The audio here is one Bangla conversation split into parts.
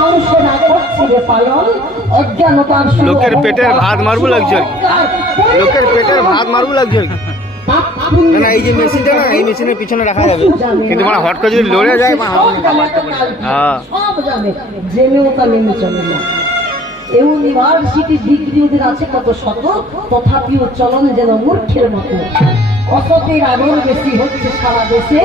মানুষ লোকের পেটের ভাত মারবো লাগছে, লোকের পেটের ভাত মারবো লাগছে। না এই যে মেশিনটা না, এই মেশিনের পিছনে রাখা যাবে, কিন্তু মানে হট করে যদি লড়ে যায় ইউনিভার্সিটি ডিগ্রি ওদের আছে কত শত, তথাপিও চলন যেন মূর্খের মতো। অসতের আদর বেশি হচ্ছে সারা দেশে,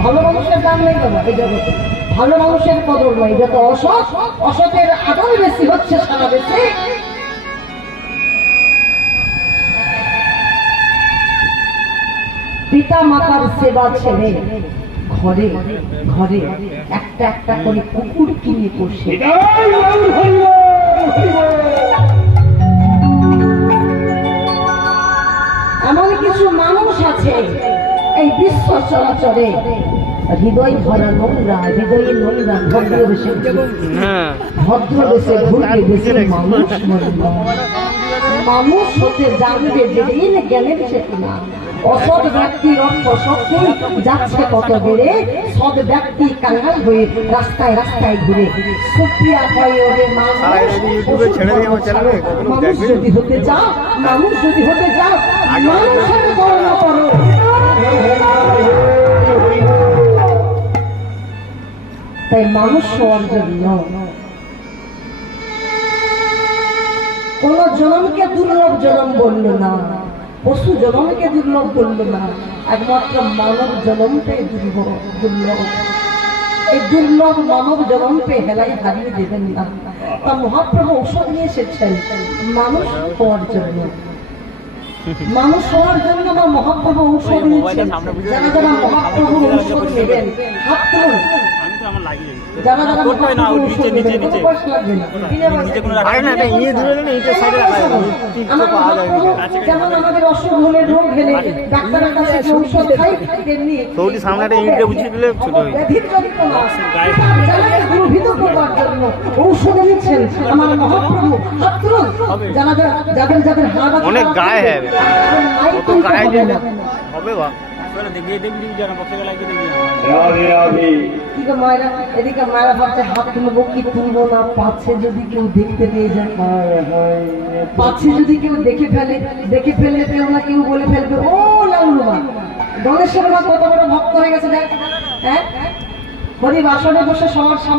ভালো মানুষের দাম নেই বাবা এই জগতে, ভালো মানুষের কদর নয়, যত অসৎ, অসতের আদর বেশি হচ্ছে সারা দেশে। পিতা মাতার সেবা ছেড়ে ঘরে ঘরে একটা একটা করে কুকুর কিনে পোষে। এমন কিছু মানুষ আছে এই বিশ্ব চলাচলে হৃদয় ভরা নোংরা, হৃদয়ে নোংরা, ভদ্র বেশে ঘুরতে বেশি মানুষ মানুষ হতে জানবে যেদিন জ্ঞানের চেতনা। অসৎ ব্যক্তির অর্থ শক্তি যাচ্ছে কত বেড়ে, সৎ ব্যক্তি কাঙ্গাল হয়ে রাস্তায় রাস্তায় ঘুরে। সুপ্রিয়া কয় ওরে মানুষ যদি হতে চাও, মানুষ যদি হতে চাও, মানুষের কর্ম করো। তাই মানুষ হওয়ার জন্য কোন জনমকে দুর্লভ জনম বলল না, পশু জনমকে দুর্লভ বলল না, একমাত্র মানব জনমটাই দুর্লভ। এই দুর্লভ মানব জনমকে হেলাই হারিয়ে দেবেন না। তা মহাপ্রভু ঔষধ নিয়ে এসেছেন মানুষ হওয়ার জন্য, মানুষ হওয়ার জন্য বা মহাপ্রভু ঔষধ নিচ্ছেন। যারা যারা মহাপ্রভুর ঔষধ নেবেন হাত তুলুন। আমাদের অসুখ হলে রোগ হলে ডাক্তারের কাছে ঔষধ খাই, তেমনি ঔষধ নিচ্ছেন আমার মহাপ্রভু। যাদের যাদের হাত অনেক গায়ে হবে বা এদিকে মায়েরা ভাবছে হাত তুলবো কি তুলবো না, পাচ্ছে যদি কেউ দেখতে পেয়ে যায়, পাচ্ছে যদি কেউ দেখে ফেললে কেউ না কেউ বলে ফেলবে ও লাউলুমা গণেশের মা কত বড় ভক্ত হয়ে গেছে দেখ। হ্যাঁ হরি বাসনে বসে সবার সামনে